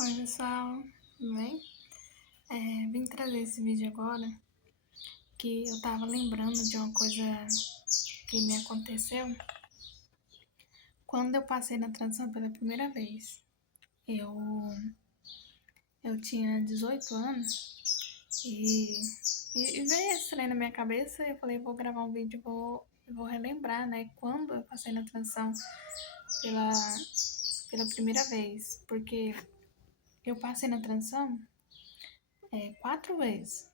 Oi pessoal, tudo bem? Vim trazer esse vídeo agora que eu tava lembrando de uma coisa que me aconteceu quando eu passei na transição pela primeira vez. Eu, eu tinha 18 anos e veio esse trem na minha cabeça e eu falei, vou gravar um vídeo e vou relembrar, né, quando eu passei na transição pela, pela primeira vez. Porque eu passei na transição 4 vezes.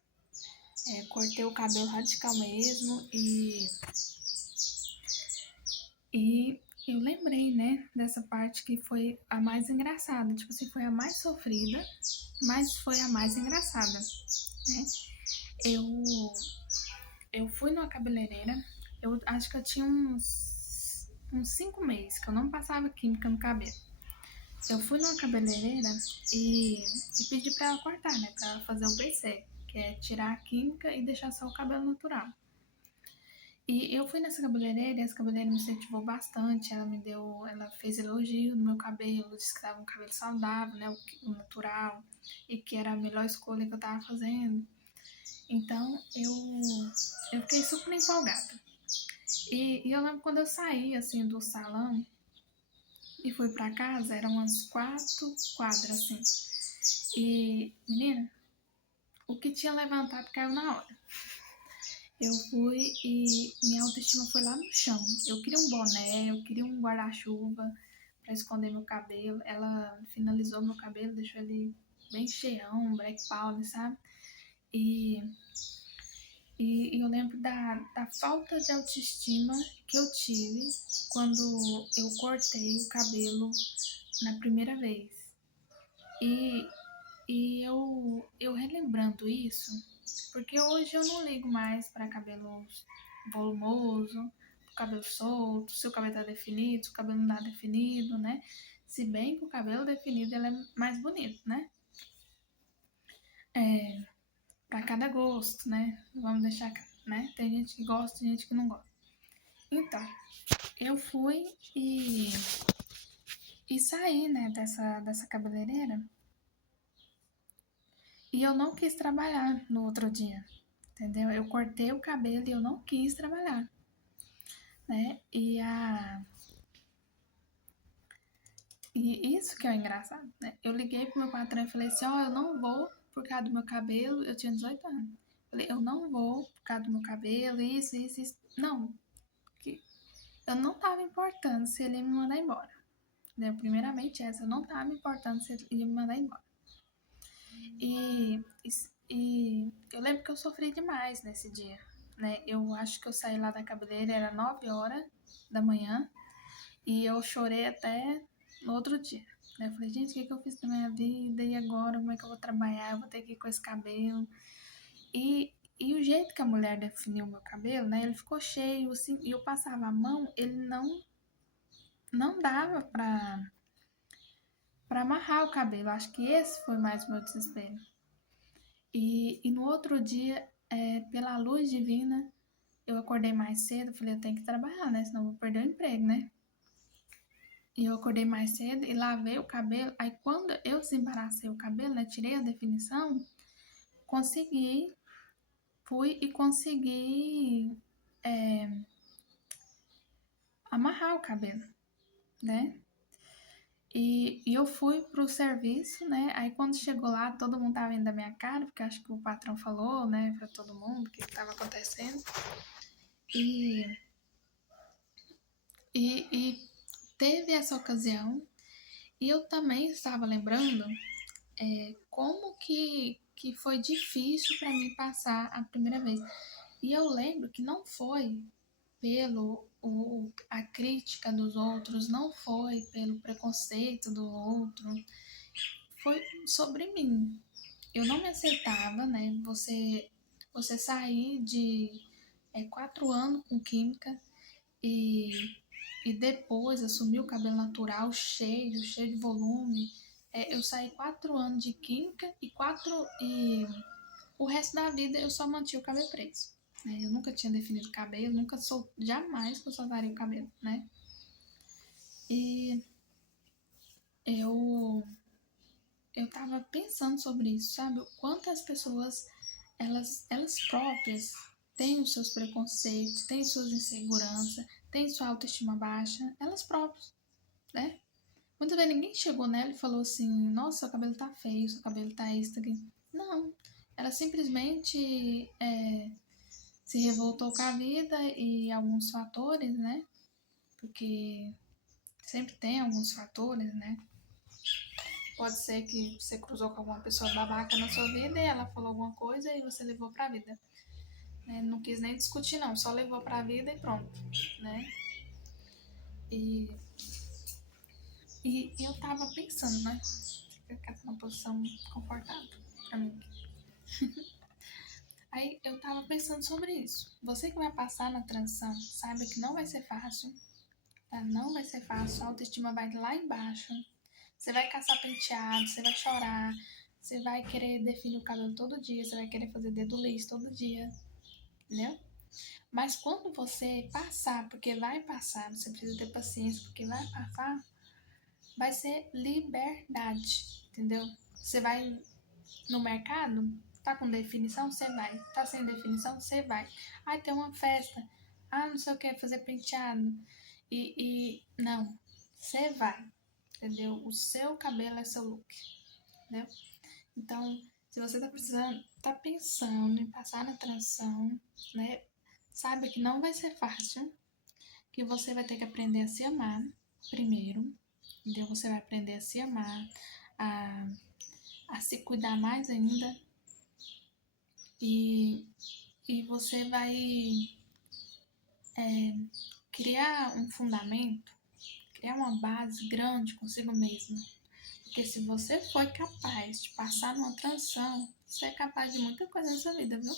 Cortei o cabelo radical mesmo e eu lembrei, né, dessa parte que foi a mais engraçada. Tipo assim, foi a mais sofrida, mas foi a mais engraçada, né? Eu, eu fui numa cabeleireira, eu acho que eu tinha uns 5 meses que eu não passava química no cabelo. Eu fui numa cabeleireira e pedi pra ela cortar, né, pra ela fazer o BC, que é tirar a química e deixar só o cabelo natural. E eu fui nessa cabeleireira e essa cabeleireira me incentivou bastante. Ela fez elogio no meu cabelo, disse que tava um cabelo saudável, né? O natural, e que era a melhor escolha que eu tava fazendo. Então eu fiquei super empolgada. E eu lembro quando eu saí assim do salão e fui pra casa, eram umas 4 quadras assim. E, menina, o que tinha levantado caiu na hora. Eu fui e minha autoestima foi lá no chão. Eu queria um boné, eu queria um guarda-chuva para esconder meu cabelo. Ela finalizou meu cabelo, deixou ele bem cheião, black powder, sabe? E, e eu lembro da falta de autoestima que eu tive quando eu cortei o cabelo na primeira vez. E, eu relembrando isso, porque hoje eu não ligo mais para cabelo volumoso, cabelo solto, se o cabelo tá definido, se o cabelo não tá definido, né? Se bem que o cabelo definido ele é mais bonito, né? É, para cada gosto, né? Vamos deixar, né? Tem gente que gosta, tem gente que não gosta. Então, eu fui e saí, né, dessa cabeleireira e eu não quis trabalhar no outro dia, entendeu? Eu cortei o cabelo e eu não quis trabalhar, né? E isso que é o engraçado, né? Eu liguei pro meu patrão e falei assim, ó, eu não vou por causa do meu cabelo, eu tinha 18 anos. Falei, eu não vou por causa do meu cabelo, isso. Não, que eu não tava importando se ele ia me mandar embora. Né? Primeiramente essa, eu não tava me importando se ele ia me mandar embora. E eu lembro que eu sofri demais nesse dia, né? Eu acho que eu saí lá da cabeleireira, era 9 horas da manhã, e eu chorei até no outro dia. Né? Eu falei, gente, o que eu fiz na minha vida? E agora, como é que eu vou trabalhar? Eu vou ter que ir com esse cabelo. E o jeito que a mulher definiu o meu cabelo, né? Ele ficou cheio, assim, e eu passava a mão, ele não dava pra amarrar o cabelo. Acho que esse foi mais o meu desespero. E no outro dia, pela luz divina, eu acordei mais cedo. Falei, eu tenho que trabalhar, né? Senão eu vou perder o emprego, né? E eu acordei mais cedo e lavei o cabelo. Aí quando eu desembaracei o cabelo, né, tirei a definição, consegui, fui e consegui é, amarrar o cabelo, né? E eu fui pro serviço, né? Aí quando chegou lá, todo mundo tava vendo a minha cara, porque acho que o patrão falou, né, pra todo mundo o que estava acontecendo. E, e teve essa ocasião, e eu também estava lembrando como que foi difícil para mim passar a primeira vez. E eu lembro que não foi a crítica dos outros, não foi pelo preconceito do outro, foi sobre mim. Eu não me aceitava, né? Você sair de 4 anos com química e, e depois assumir o cabelo natural cheio de volume. Eu saí 4 anos de química e o resto da vida eu só mantinha o cabelo preso. Né? Eu nunca tinha definido o cabelo, jamais que eu soltaria o cabelo, né? E eu eu tava pensando sobre isso, sabe? O quanto as pessoas, elas próprias têm os seus preconceitos, têm suas inseguranças, têm sua autoestima baixa, elas próprias, né? Muitas vezes ninguém chegou nela e falou assim, nossa, seu cabelo tá feio, seu cabelo tá isso, tá aqui. Não, ela simplesmente se revoltou com a vida e alguns fatores, né? Porque sempre tem alguns fatores, né? Pode ser que você cruzou com alguma pessoa babaca na sua vida e ela falou alguma coisa e você levou pra vida. Né? Não quis nem discutir, não, só levou pra vida e pronto, né? E, e eu tava pensando, né? Ficar numa posição confortável pra mim. Aí eu tava pensando sobre isso. Você que vai passar na transição, saiba que não vai ser fácil, tá? Não vai ser fácil, a autoestima vai lá embaixo. Você vai caçar penteado, você vai chorar, você vai querer definir o cabelo todo dia, você vai querer fazer dedo liso todo dia, entendeu? Mas quando você passar, porque vai passar, você precisa ter paciência, porque vai passar, vai ser liberdade, entendeu? Você vai no mercado, tá com definição, você vai. Tá sem definição, você vai. Aí tem uma festa, não sei o que, fazer penteado. Não, você vai, entendeu? O seu cabelo é seu look, entendeu? Então, se você tá precisando, tá pensando em passar na transição, né? Saiba que não vai ser fácil, que você vai ter que aprender a se amar primeiro, entendeu? Você vai aprender a se amar, a, a se cuidar mais ainda, e, e você vai criar um fundamento, criar uma base grande consigo mesmo. Porque se você foi capaz de passar numa transição, você é capaz de muita coisa nessa vida, viu?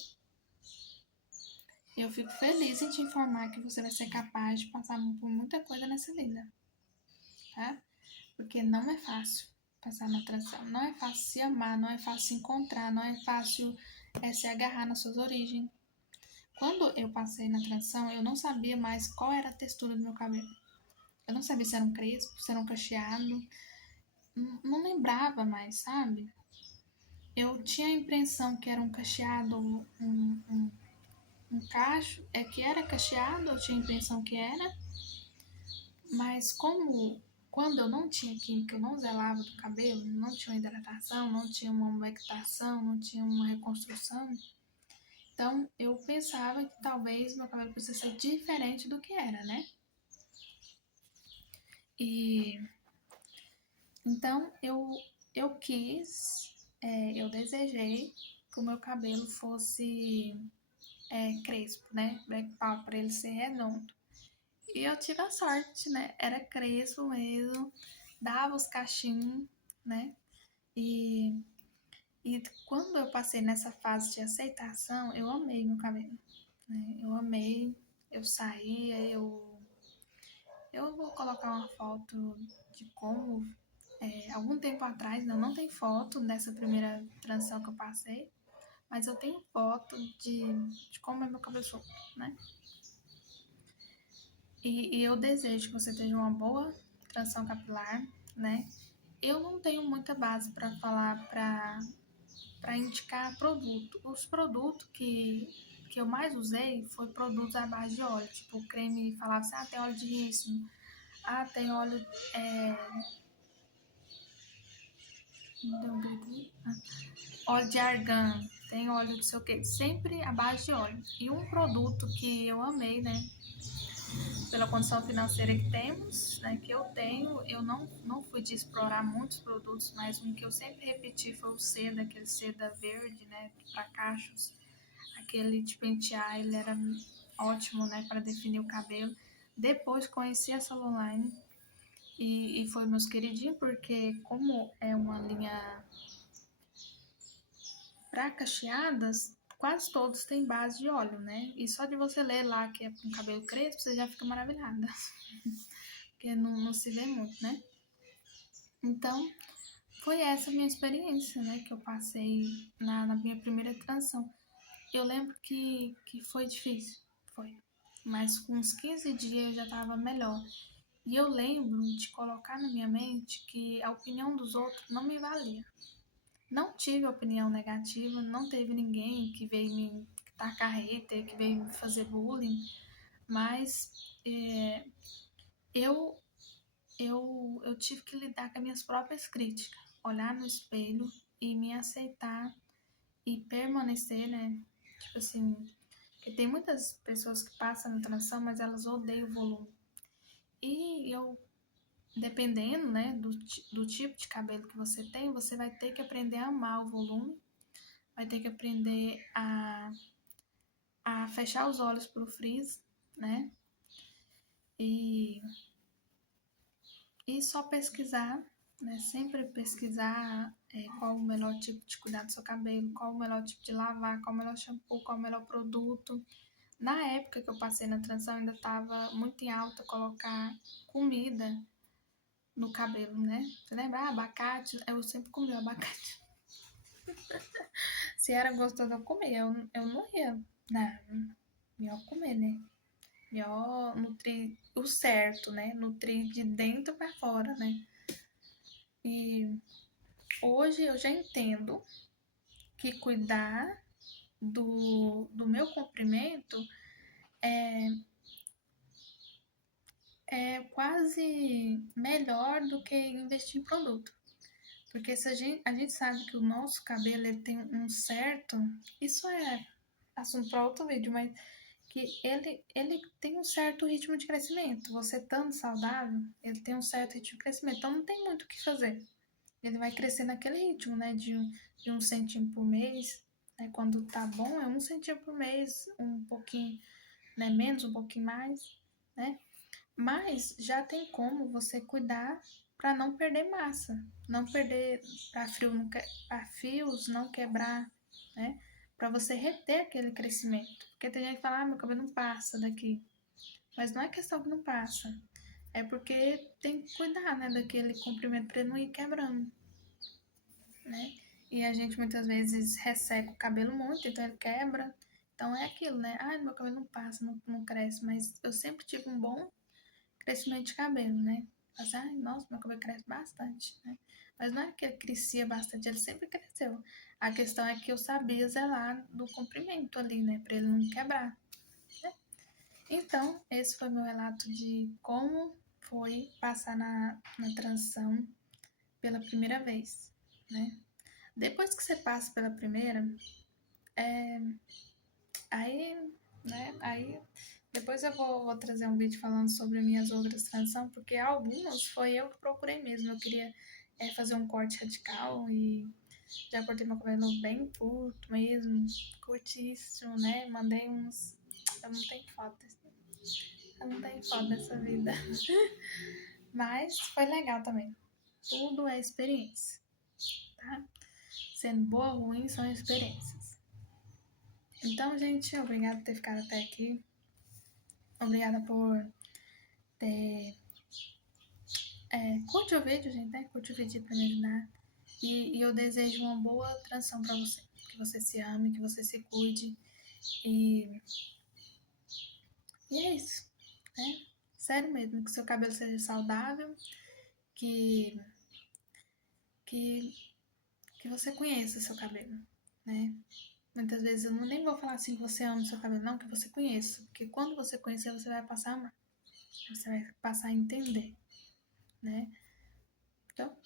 Eu fico feliz em te informar que você vai ser capaz de passar por muita coisa nessa vida, tá? Porque não é fácil passar na transição, não é fácil se amar, não é fácil se encontrar, não é fácil se agarrar nas suas origens. Quando eu passei na transição, eu não sabia mais qual era a textura do meu cabelo. Eu não sabia se era um crespo, se era um cacheado, não lembrava mais, sabe? Eu tinha a impressão que era um cacheado, um cacho, que era cacheado, eu tinha a impressão que era, mas como quando eu não tinha química, eu não zelava do cabelo, não tinha uma hidratação, não tinha uma umectação, não tinha uma reconstrução, então eu pensava que talvez meu cabelo precisa ser diferente do que era, né? E então eu quis, eu desejei que o meu cabelo fosse crespo, né? Black power, para ele ser redondo. E eu tive a sorte, né? Era crespo mesmo, dava os cachinhos, né? E, e quando eu passei nessa fase de aceitação, eu amei meu cabelo, né? Eu amei, eu saía, eu vou colocar uma foto de como, algum tempo atrás, não tem foto dessa primeira transição que eu passei, mas eu tenho foto de como é meu cabelo solto, né? E eu desejo que você tenha uma boa transição capilar, né? Eu não tenho muita base para falar, para indicar produto. Os produtos que eu mais usei foi produtos à base de óleo, tipo o creme falava assim, tem óleo de rícino, tem óleo, óleo de argan, tem óleo de sei o que, sempre à base de óleo. E um produto que eu amei, né, pela condição financeira que temos, né, que eu tenho, eu não fui de explorar muitos produtos, mas um que eu sempre repeti foi o seda, aquele seda verde, né, para cachos, aquele de pentear, ele era ótimo, né, para definir o cabelo. Depois conheci a Salonline e foi meus queridinhos, porque como é uma linha para cacheadas, quase todos têm base de óleo, né? E só de você ler lá que é com cabelo crespo, você já fica maravilhada. Porque não se vê muito, né? Então, foi essa a minha experiência, né? Que eu passei na minha primeira transição. Eu lembro que foi difícil, foi. Mas com uns 15 dias eu já tava melhor. E eu lembro de colocar na minha mente que a opinião dos outros não me valia. Não tive opinião negativa, não teve ninguém que veio me tacar hater, que veio me fazer bullying, mas eu, eu tive que lidar com as minhas próprias críticas, olhar no espelho e me aceitar e permanecer, né? Tipo assim, porque tem muitas pessoas que passam na transição, mas elas odeiam o volume. E eu, dependendo, né, do tipo de cabelo que você tem, você vai ter que aprender a amar o volume, vai ter que aprender a fechar os olhos pro frizz, né? E, e só pesquisar, né? Sempre pesquisar qual o melhor tipo de cuidar do seu cabelo, qual o melhor tipo de lavar, qual o melhor shampoo, qual o melhor produto. Na época que eu passei na transição, ainda estava muito em alta colocar comida no cabelo, né? Você lembra? Ah, abacate. Eu sempre comi abacate. Se era gostoso, eu comia. Eu não ia. Não, melhor comer, né? Melhor nutrir o certo, né? Nutrir de dentro para fora, né? E hoje eu já entendo que cuidar do meu comprimento é quase melhor do que investir em produto. Porque se a gente sabe que o nosso cabelo ele tem um certo. Isso é assunto para outro vídeo, mas que ele tem um certo ritmo de crescimento. Você estando saudável, ele tem um certo ritmo de crescimento. Então não tem muito o que fazer. Ele vai crescer naquele ritmo, né? De um centímetro por mês. Né? Quando tá bom, é um centímetro por mês, um pouquinho, né? Menos, um pouquinho mais, né? Mas já tem como você cuidar para não perder massa, não perder para fios não quebrar, né? Para você reter aquele crescimento. Porque tem gente que fala, ah, meu cabelo não passa daqui. Mas não é questão que não passa. É porque tem que cuidar, né, daquele comprimento para ele não ir quebrando, né? E a gente muitas vezes resseca o cabelo muito, então ele quebra. Então é aquilo, né? Ah, meu cabelo não passa, não cresce. Mas eu sempre tive um bom crescimento de cabelo, né? Mas, ai, nossa, meu cabelo cresce bastante, né? Mas não é que ele crescia bastante, ele sempre cresceu. A questão é que eu sabia zelar do comprimento ali, né? Pra ele não quebrar. Né? Então, esse foi meu relato de como foi passar na transição pela primeira vez, né? Depois que você passa pela primeira, aí, né? Aí depois eu vou trazer um vídeo falando sobre minhas outras transições, porque algumas foi eu que procurei mesmo. Eu queria fazer um corte radical e já cortei meu cabelo bem curto mesmo, curtíssimo, né? Mandei uns. Eu não tenho foto. Eu não tenho foto dessa vida. Mas foi legal também. Tudo é experiência, tá? Sendo boa ou ruim, são experiências. Então, gente, obrigada por ter ficado até aqui. Obrigada por ter. Curte o vídeo, gente, né? Curte o vídeo pra me ajudar. E eu desejo uma boa transição pra você. Que você se ame, que você se cuide. E, e é isso, né? Sério mesmo, que seu cabelo seja saudável, que, que, que você conheça seu cabelo, né? Muitas vezes eu nem vou falar assim que você ama o seu cabelo, não, que você conheça. Porque quando você conhecer, você vai passar a amar. Você vai passar a entender, né? Então,